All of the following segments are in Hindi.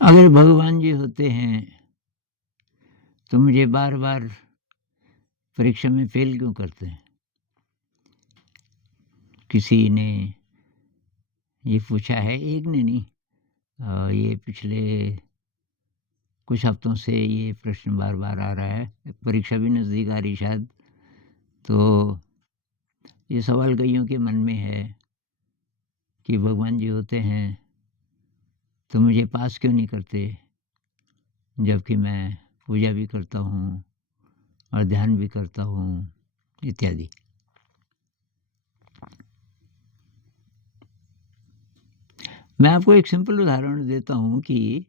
अगर भगवान जी होते हैं, तो मुझे बार-बार परीक्षा में फ़ेल क्यों करते हैं? किसी ने ये पूछा है, एक ने नहीं ये पिछले कुछ हफ्तों से ये प्रश्न बार-बार आ रहा है। परीक्षा भी नज़दीक आ रही शायद, तो ये सवाल कइयों के मन में है कि भगवान जी होते हैं, तो मुझे पास क्यों नहीं करते? जबकि मैं पूजा भी करता हूँ और ध्यान भी करता हूँ, इत्यादि। मैं आपको एक सिंपल उदाहरण देता हूँ कि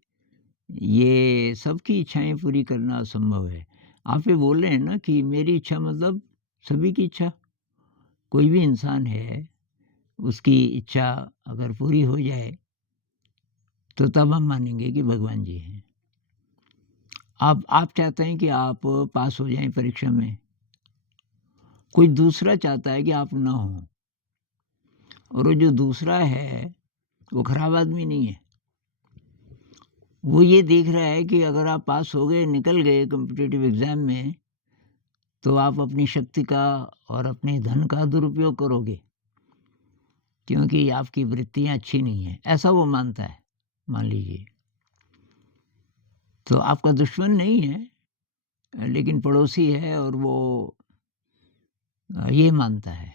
ये सबकी इच्छाएँ पूरी करना असंभव है। आप ये बोल रहे हैं ना कि मेरी इच्छा मतलब सभी की इच्छा। कोई भी इंसान है, उसकी इच्छा अगर पूरी हो जाए, तो तब हम मानेंगे कि भगवान जी हैं। अब आप चाहते हैं कि आप पास हो जाएँ परीक्षा में, कोई दूसरा चाहता है कि आप ना हों और वो जो दूसरा है, वो खराब आदमी नहीं है। वो ये देख रहा है कि अगर आप पास हो गए, निकल गए कॉम्पिटिटिव एग्ज़ाम में, तो आप अपनी शक्ति का और अपने धन का दुरुपयोग करोगे, क्योंकि आपकी वृत्तियाँ अच्छी नहीं हैं, ऐसा वो मानता है, मान लीजिए। तो आपका दुश्मन नहीं है, लेकिन पड़ोसी है और वो ये मानता है।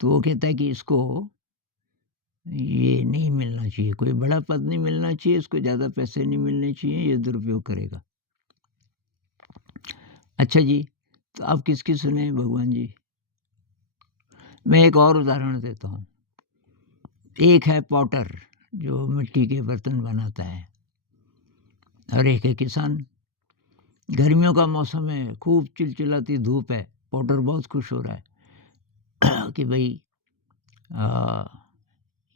तो वो कहता है कि इसको ये नहीं मिलना चाहिए, कोई बड़ा पद नहीं मिलना चाहिए, इसको ज़्यादा पैसे नहीं मिलने चाहिए, ये दुरुपयोग करेगा। अच्छा जी, तो आप किसकी सुने भगवान जी? मैं एक और उदाहरण देता हूँ। एक है पॉटर जो मिट्टी के बर्तन बनाता है और एक है किसान। गर्मियों का मौसम है, खूब चिलचिलाती धूप है, पॉटर बहुत खुश हो रहा है कि भई अ,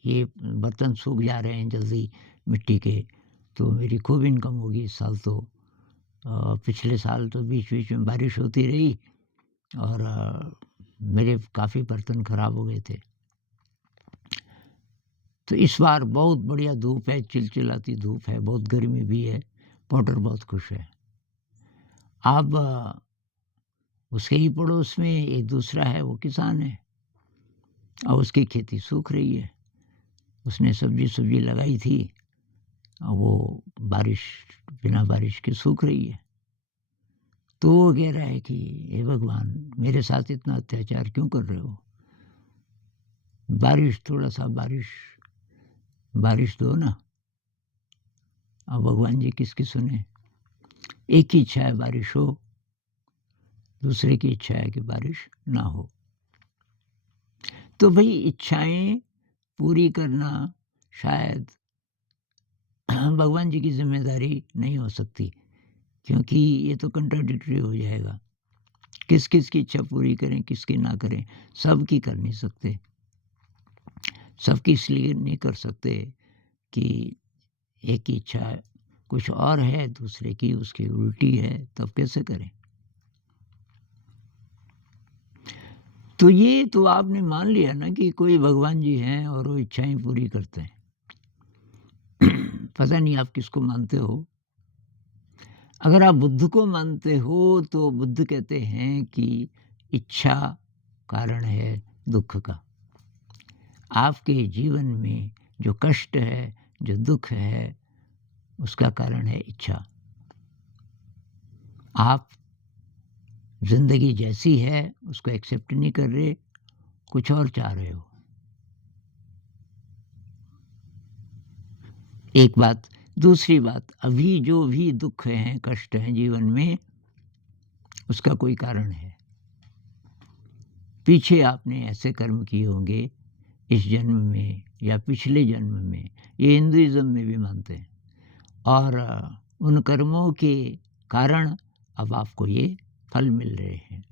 ये बर्तन सूख जा रहे हैं जल्दी मिट्टी के, तो मेरी खूब इनकम होगी इस साल तो। पिछले साल तो बीच-बीच में बारिश होती रही और मेरे काफ़ी बर्तन खराब हो गए थे। तो इस बार बहुत बढ़िया धूप है, चिलचिलाती धूप है, बहुत गर्मी भी है, पॉटर बहुत खुश है। अब उसके ही पड़ोस में एक दूसरा है, वो किसान है और उसकी खेती सूख रही है। उसने सब्ज़ी लगाई थी और वो बारिश बिना बारिश के सूख रही है। तो वो कह रहा है कि हे भगवान, मेरे साथ इतना अत्याचार क्यों कर रहे हो? बारिश थोड़ा-सा बारिश दो ना। अब भगवान जी किसकी सुने? एक की इच्छा है बारिश हो, दूसरे की इच्छा है कि बारिश ना हो। तो भई इच्छाएँ पूरी करना शायद भगवान जी की ज़िम्मेदारी नहीं हो सकती, क्योंकि ये तो कॉन्ट्राडिक्टरी हो जाएगा। किस-किस की इच्छा पूरी करें, किसकी ना करें, सबकी कर नहीं सकते। सबकी इसलिए नहीं कर सकते कि एक की इच्छा कुछ और है, दूसरे की उसकी उल्टी है, तब कैसे करें? तो ये तो आपने मान लिया ना कि कोई भगवान जी हैं और वो इच्छाएँ पूरी करते हैं। पता नहीं आप किसको मानते हो? अगर आप बुद्ध को मानते हो तो बुद्ध कहते हैं कि इच्छा कारण है दुःख का। आपके जीवन में जो कष्ट है, जो दुःख है, उसका कारण है इच्छा। आप ज़िंदगी जैसी है उसको एक्सेप्ट नहीं कर रहे, कुछ और चाह रहे हो। एक बात, दूसरी बात, अभी जो भी दुःख हैं, कष्ट हैं जीवन में, उसका कोई कारण है। पीछे आपने ऐसे कर्म किए होंगे इस जन्म में या पिछले जन्म में, ये हिंदुइज़्म में भी मानते हैं और उन कर्मों के कारण अब आपको ये फल मिल रहे हैं।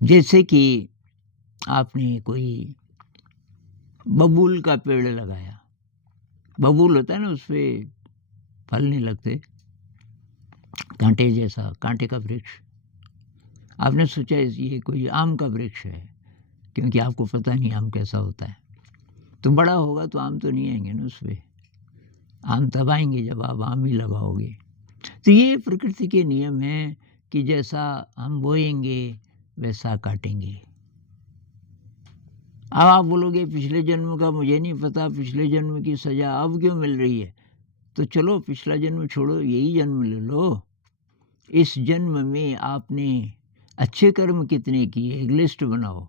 जैसे कि आपने कोई बबूल का पेड़ लगाया, बबूल होता है ना उसपे फल नहीं लगते, काँटे जैसा, काँटे का वृक्ष। आपने सोचा ये कोई आम का वृक्ष है, क्योंकि आपको पता नहीं आम कैसा होता है। तो बड़ा होगा तो आम तो नहीं आएँगे ना उसपे। आम तब आएँगे जब आप आम ही लगाओगे। तो ये प्रकृति के नियम हैं कि जैसा हम बोएँगे वैसा काटेंगे। अब आप बोलोगे पिछले जन्म का मुझे नहीं पता, पिछले जन्म की सज़ा अब क्यों मिल रही है? तो चलो पिछला जन्म छोड़ो, यही जन्म ले लो। इस जन्म में आपने अच्छे कर्म कितने किए, एक लिस्ट बनाओ।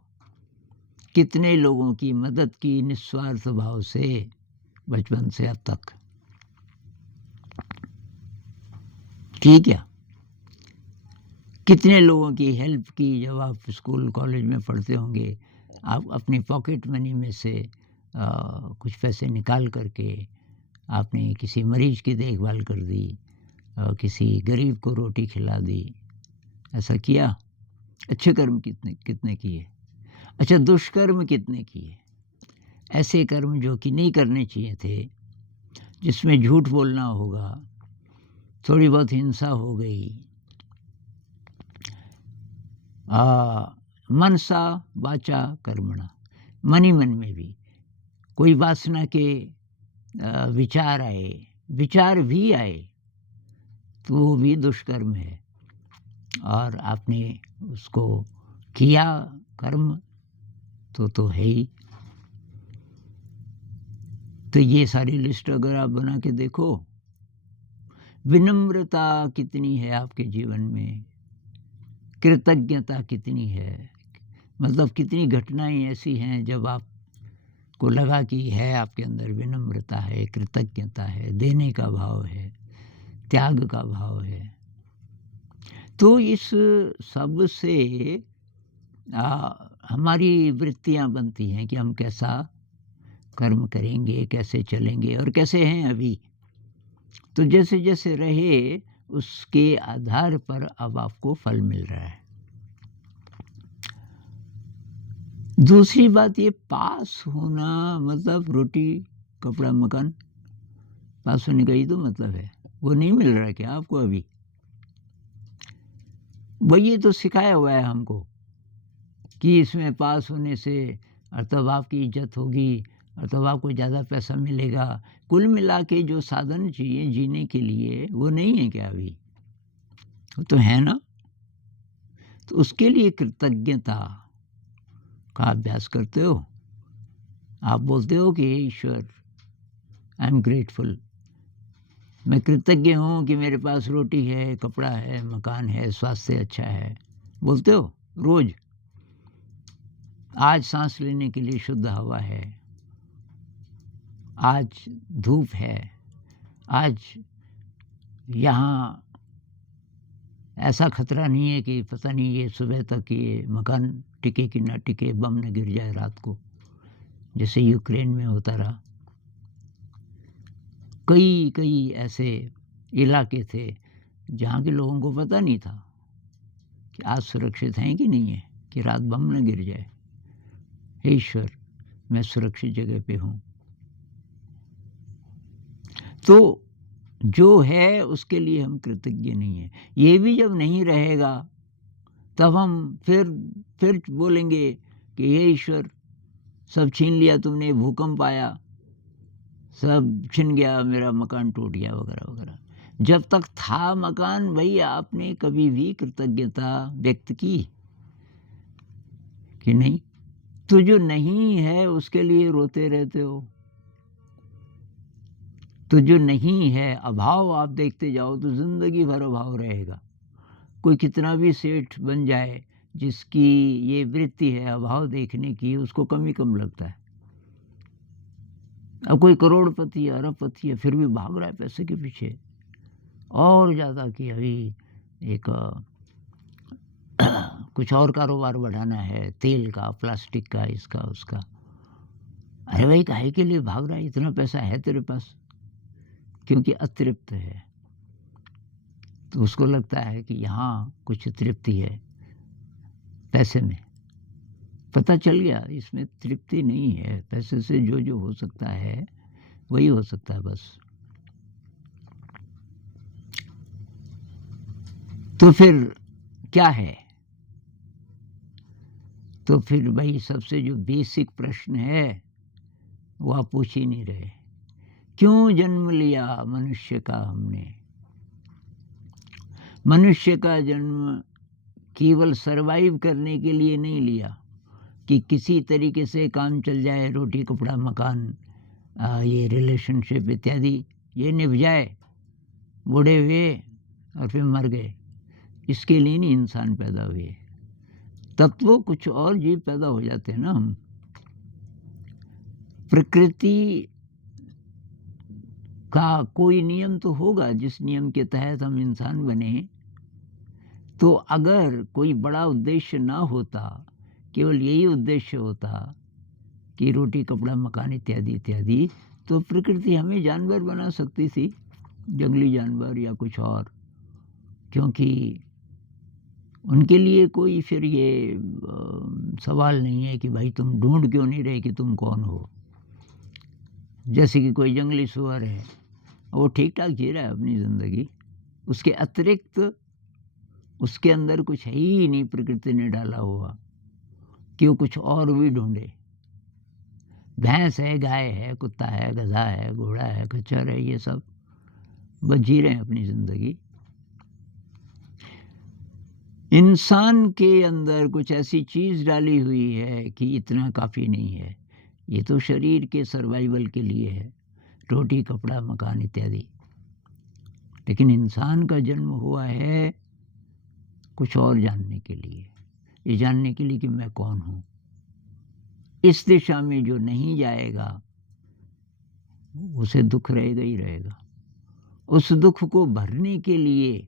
कितने लोगों की मदद की निस्वार्थ भाव से बचपन से अब तक, ठीक है? कितने लोगों की हेल्प की जब आप स्कूल कॉलेज में पढ़ते होंगे, आप अपनी पॉकेट मनी में से कुछ पैसे निकाल करके आपने किसी मरीज की देखभाल कर दी, किसी गरीब को रोटी खिला दी, ऐसा किया? अच्छे कर्म कितने कितने किए? अच्छा, दुष्कर्म कितने किए? ऐसे कर्म जो कि नहीं करने चाहिए थे, जिसमें झूठ बोलना होगा, थोड़ी बहुत हिंसा हो गई, मनसा वाचा कर्मणा, मन ही मन में भी कोई वासना के विचार भी आए, तो वो भी दुष्कर्म है और आपने उसको किया कर्म तो है ही। तो ये सारी लिस्ट अगर आप बना के देखो, विनम्रता कितनी है आपके जीवन में, कृतज्ञता कितनी है, मतलब कितनी घटनाएं ऐसी हैं जब आपको लगा कि है आपके अंदर विनम्रता है, कृतज्ञता है, देने का भाव है, त्याग का भाव है। तो इस सब से हमारी वृत्तियां बनती हैं कि हम कैसा कर्म करेंगे, कैसे चलेंगे और कैसे हैं अभी। तो जैसे जैसे रहे उसके आधार पर अब आपको फल मिल रहा है। दूसरी बात, ये पास होना मतलब रोटी कपड़ा मकान, पास होने का ही तो मतलब है। वो नहीं मिल रहा है क्या आपको अभी? वही तो सिखाया हुआ है हमको कि इसमें पास होने से तब आपकी इज्जत होगी और तब आपको ज़्यादा पैसा मिलेगा। कुल मिला के जो साधन चाहिए जीने के लिए वो नहीं है क्या अभी? वो तो है ना। तो उसके लिए कृतज्ञता का अभ्यास करते हो। आप बोलते हो कि ईश्वर, आई एम ग्रेटफुल, मैं कृतज्ञ हूँ कि मेरे पास रोटी है, कपड़ा है, मकान है, स्वास्थ्य अच्छा है। बोलते हो रोज? आज सांस लेने के लिए शुद्ध हवा है, आज धूप है, आज यहाँ ऐसा खतरा नहीं है कि पता नहीं ये सुबह तक ये मकान टिके कि ना टिके, बम न गिर जाए रात को, जैसे यूक्रेन में होता रहा। कई कई ऐसे इलाके थे जहाँ के लोगों को पता नहीं था कि आज सुरक्षित हैं कि नहीं है, कि रात बम न गिर जाए। हे ईश्वर, मैं सुरक्षित जगह पे हूँ। तो जो है उसके लिए हम कृतज्ञ नहीं हैं। ये भी जब नहीं रहेगा तब हम फिर बोलेंगे कि हे ईश्वर, सब छीन लिया तुमने, भूकंप आया, सब छिन गया, मेरा मकान टूट गया वगैरह वगैरह। जब तक था मकान भाई, आपने कभी भी कृतज्ञता व्यक्त की कि नहीं? तो जो नहीं है उसके लिए रोते रहते हो। तो जो नहीं है, अभाव आप देखते जाओ तो जिंदगी भर अभाव रहेगा। कोई कितना भी सेठ बन जाए, जिसकी ये वृत्ति है अभाव देखने की, उसको कम ही कम लगता है। अब कोई करोड़पति है, अरबपति है, फिर भी भाग रहा है पैसे के पीछे और ज़्यादा कि अभी एक कुछ और कारोबार बढ़ाना है, तेल का, प्लास्टिक का, इसका उसका। अरे भाई, काहे के लिए भाग रहा है? इतना पैसा है तेरे पास। क्योंकि अतृप्त है, तो उसको लगता है कि यहाँ कुछ तृप्ति है पैसे में। पता चल गया इसमें तृप्ति नहीं है, पैसे से जो जो हो सकता है वही हो सकता है बस। तो फिर क्या है? तो फिर भाई सबसे जो बेसिक प्रश्न है वो आप पूछ ही नहीं रहे क्यों जन्म लिया मनुष्य का हमने? मनुष्य का जन्म केवल सरवाइव करने के लिए नहीं लिया कि किसी तरीके से काम चल जाए, रोटी कपड़ा मकान, ये रिलेशनशिप इत्यादि ये निभ जाए, बूढ़े हुए और फिर मर गए। इसके लिए नहीं इंसान पैदा हुए। तब तो कुछ और जीव पैदा हो जाते हैं ना हम। प्रकृति का कोई नियम तो होगा जिस नियम के तहत हम इंसान बने। तो अगर कोई बड़ा उद्देश्य ना होता, केवल यही उद्देश्य होता कि रोटी कपड़ा मकान इत्यादि इत्यादि, तो प्रकृति हमें जानवर बना सकती थी, जंगली जानवर या कुछ और, क्योंकि उनके लिए कोई फिर ये सवाल नहीं है कि भाई तुम ढूंढ क्यों नहीं रहे कि तुम कौन हो। जैसे कि कोई जंगली सुअर है, वो ठीक ठाक जी रहा है अपनी ज़िंदगी, उसके अतिरिक्त उसके अंदर कुछ है ही नहीं प्रकृति ने डाला हुआ कि वो कुछ और भी ढूंढे। भैंस है, गाय है, कुत्ता है, गधा है, घोड़ा है, खच्चर है, ये सब बस जी रहे हैं अपनी ज़िंदगी। इंसान के अंदर कुछ ऐसी चीज़ डाली हुई है कि इतना काफ़ी नहीं है। ये तो शरीर के सर्वाइवल के लिए है, रोटी कपड़ा मकान इत्यादि। लेकिन इंसान का जन्म हुआ है कुछ और जानने के लिए, ये जानने के लिए कि मैं कौन हूँ। इस दिशा में जो नहीं जाएगा उसे दुख रहेगा ही रहेगा। उस दुख को भरने के लिए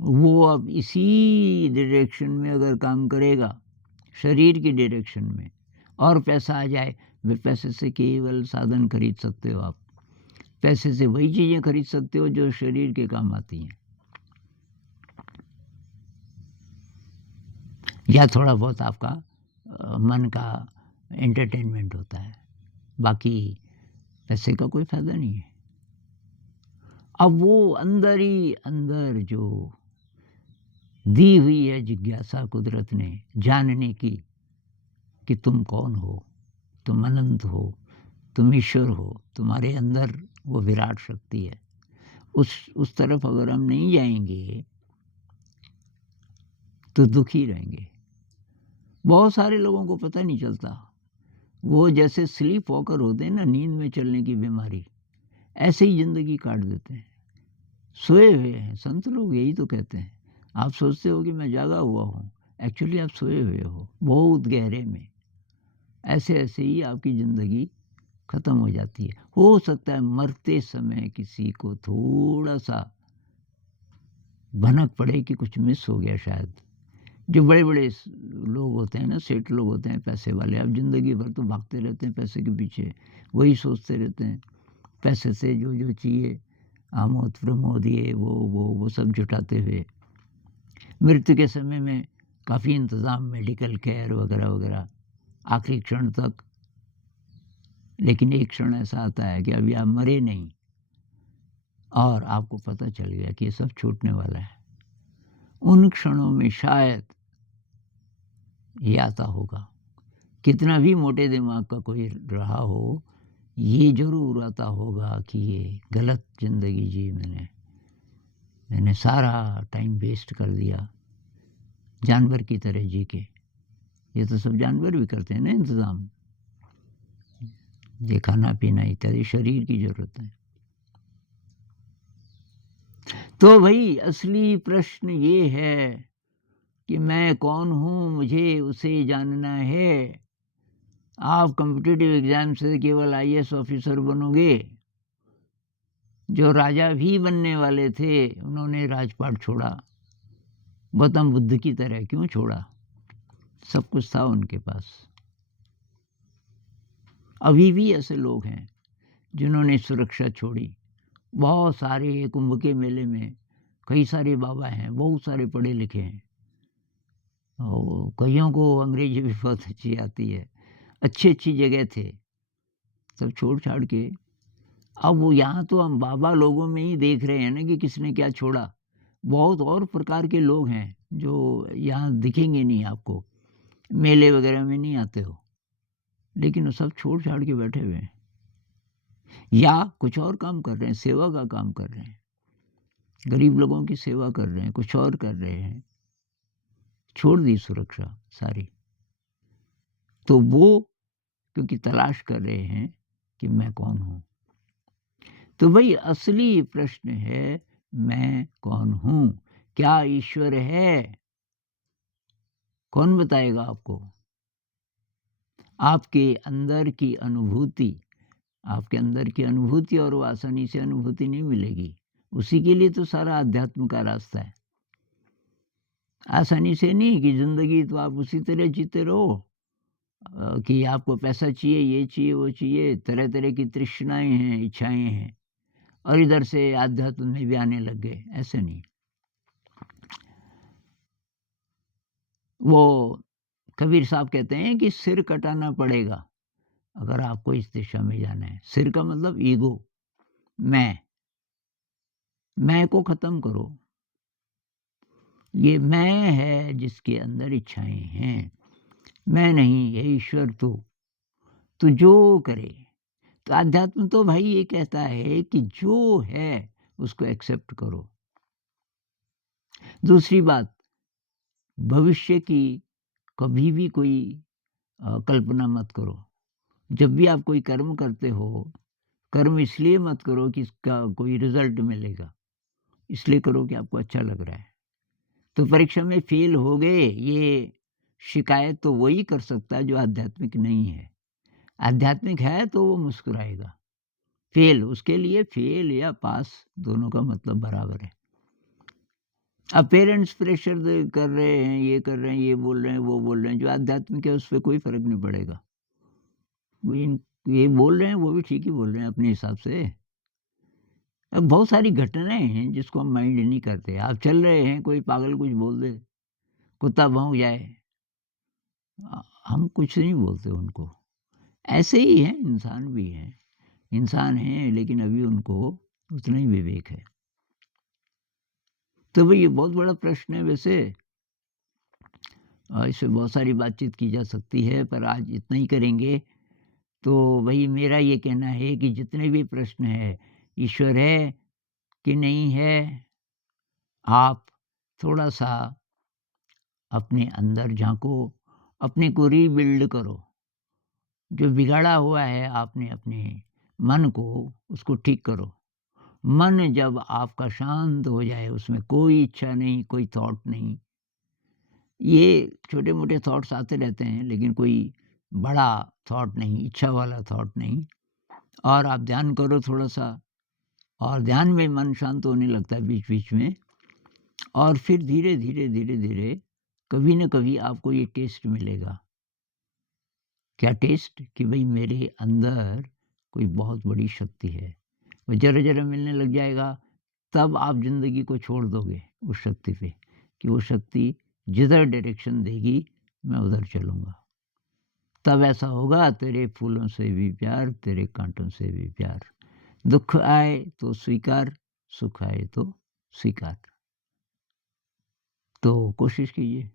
वो अब इसी डायरेक्शन में अगर काम करेगा, शरीर की डायरेक्शन में, और पैसा आ जाए, वे पैसे से केवल साधन खरीद सकते हो आप। पैसे से वही चीज़ें खरीद सकते हो जो शरीर के काम आती हैं, या थोड़ा बहुत आपका मन का एंटरटेनमेंट होता है, बाकी पैसे का कोई फ़ायदा नहीं है। अब वो अंदर ही अंदर जो दी हुई है जिज्ञासा कुदरत ने जानने की कि तुम कौन हो, तुम अनंत हो, तुम ईश्वर हो, तुम्हारे अंदर वो विराट शक्ति है, उस तरफ अगर हम नहीं जाएंगे तो दुखी रहेंगे। बहुत सारे लोगों को पता नहीं चलता, वो जैसे स्लीप वॉकर होते हैं ना, नींद में चलने की बीमारी, ऐसे ही ज़िंदगी काट देते हैं, सोए हुए हैं। संत लोग यही तो कहते हैं। आप सोचते हो कि मैं जागा हुआ हूँ, एक्चुअली आप सोए हुए हो बहुत गहरे में। ऐसे ऐसे ही आपकी ज़िंदगी ख़त्म हो जाती है। हो सकता है मरते समय किसी को थोड़ा सा भनक पड़े कि कुछ मिस हो गया शायद। जो बड़े बड़े लोग होते हैं ना, सेठ लोग होते हैं, पैसे वाले, अब ज़िंदगी भर तो भागते रहते हैं पैसे के पीछे, वही सोचते रहते हैं, पैसे से जो जो चाहिए आमोद प्रमोद ये वो सब जुटाते हुए मृत्यु के समय में काफ़ी इंतज़ाम, मेडिकल केयर वगैरह वगैरह आखिरी क्षण तक। लेकिन एक क्षण ऐसा आता है कि अभी आप मरे नहीं और आपको पता चल गया कि ये सब छूटने वाला है। उन क्षणों में शायद ये आता होगा, कितना भी मोटे दिमाग का कोई रहा हो, ये ज़रूर आता होगा कि ये गलत ज़िंदगी जी मैंने सारा टाइम वेस्ट कर दिया जानवर की तरह जी के। ये तो सब जानवर भी करते हैं ना इंतज़ाम, ये खाना पीना इत्यादि शरीर की ज़रूरत है। तो भाई असली प्रश्न ये है कि मैं कौन हूँ, मुझे उसे जानना है। आप कॉम्पिटिटिव एग्ज़ाम से केवल आईएएस ऑफिसर बनोगे। जो राजा भी बनने वाले थे उन्होंने राजपाट छोड़ा, गौतम बुद्ध की तरह। क्यों छोड़ा? सब कुछ था उनके पास। अभी भी ऐसे लोग हैं जिन्होंने सुरक्षा छोड़ी। बहुत सारे कुंभ के मेले में कई सारे बाबा हैं, बहुत सारे पढ़े लिखे हैं, और कईयों को अंग्रेजी भी बहुत अच्छी आती है, अच्छी अच्छी जगह थे, सब छोड़ छाड़ के अब वो यहाँ तो हम बाबा लोगों में ही देख रहे हैं ना कि किसने क्या छोड़ा। बहुत और प्रकार के लोग हैं जो यहाँ दिखेंगे नहीं आपको, मेले वगैरह में नहीं आते हो, लेकिन वो सब छोड़ छाड़ के बैठे हुए हैं। या कुछ और काम कर रहे हैं, सेवा का काम कर रहे हैं, गरीब लोगों की सेवा कर रहे हैं, कुछ और कर रहे हैं, छोड़ दी सुरक्षा सारी। तो वो क्योंकि तलाश कर रहे हैं कि मैं कौन हूँ? तो वही असली प्रश्न है, मैं कौन हूँ? क्या ईश्वर है? कौन बताएगा आपको? आपके अंदर की अनुभूति, आपके अंदर की अनुभूति, और वो आसानी से अनुभूति नहीं मिलेगी। उसी के लिए तो सारा अध्यात्म का रास्ता है। आसानी से नहीं कि ज़िंदगी तो आप उसी तरह जीते रहो कि आपको पैसा चाहिए, ये चाहिए, वो चाहिए, तरह-तरह की तृष्णाएँ हैं, इच्छाएँ हैं, और इधर से आध्यात्म में भी आने लग गए, ऐसे नहीं। वो कबीर साहब कहते हैं कि सिर कटाना पड़ेगा, अगर आपको इस दिशा में जाना है। सिर का मतलब ईगो, मैं को ख़त्म करो। ये मैं है जिसके अंदर इच्छाएँ हैं, मैं नहीं, हे ईश्वर तू जो करे। तो अध्यात्म तो भाई ये कहता है कि जो है उसको एक्सेप्ट करो। दूसरी बात, भविष्य की कभी भी कोई कल्पना मत करो। जब भी आप कोई कर्म करते हो, कर्म इसलिए मत करो कि इसका कोई रिज़ल्ट मिलेगा, इसलिए करो कि आपको अच्छा लग रहा है। तो परीक्षा में फ़ेल हो गए, ये शिकायत तो वही कर सकता है जो आध्यात्मिक नहीं है। आध्यात्मिक है तो वो मुस्कुराएगा। फ़ेल, उसके लिए फ़ेल या पास दोनों का मतलब बराबर है। अब पेरेंट्स प्रेशर कर रहे हैं, ये कर रहे हैं, ये बोल रहे हैं, वो बोल रहे हैं, जो आध्यात्मिक है उस पे कोई फ़र्क नहीं पड़ेगा। वो इन ये बोल रहे हैं, वो भी ठीक ही बोल रहे हैं अपने हिसाब से। अब बहुत सारी घटनाएँ हैं जिसको हम माइंड नहीं करते। आप चल रहे हैं, कोई पागल कुछ बोल दे, कुत्ता भौंक जाए, हम कुछ नहीं बोलते उनको। ऐसे ही हैं, इंसान भी हैं। इंसान हैं लेकिन अभी उनको उतना ही विवेक है। तो भई ये बहुत बड़ा प्रश्न है वैसे। इस पे बहुत सारी बातचीत की जा सकती है, पर आज इतना ही करेंगे। तो वही मेरा ये कहना है कि जितने भी प्रश्न हैं, ईश्वर है कि नहीं है, आप थोड़ा-सा अपने अंदर झाँको, अपने को रीबिल्ड करो। जो बिगाड़ा हुआ है आपने अपने मन को, उसको ठीक करो। मन जब आपका शांत हो जाए, उसमें कोई इच्छा नहीं, कोई थॉट नहीं, ये छोटे-मोटे थॉट्स आते रहते हैं लेकिन कोई बड़ा थॉट नहीं, इच्छा वाला थॉट नहीं, और आप ध्यान करो थोड़ा-सा, और ध्यान में मन शांत होने लगता है बीच-बीच में, और फिर धीरे-धीरे, धीरे-धीरे कभी न कभी आपको ये टेस्ट मिलेगा। क्या टेस्ट? कि भई मेरे अंदर कोई बहुत बड़ी शक्ति है। वो ज़रा-ज़रा मिलने लग जाएगा, तब आप ज़िंदगी को छोड़ दोगे उस शक्ति पे, कि वो शक्ति जिधर डायरेक्शन देगी, मैं उधर चलूँगा। तब ऐसा होगा, तेरे फूलों से भी प्यार, तेरे काँटों से भी प्यार। दुःख आए तो स्वीकार, सुख आए तो स्वीकार। तो कोशिश कीजिए।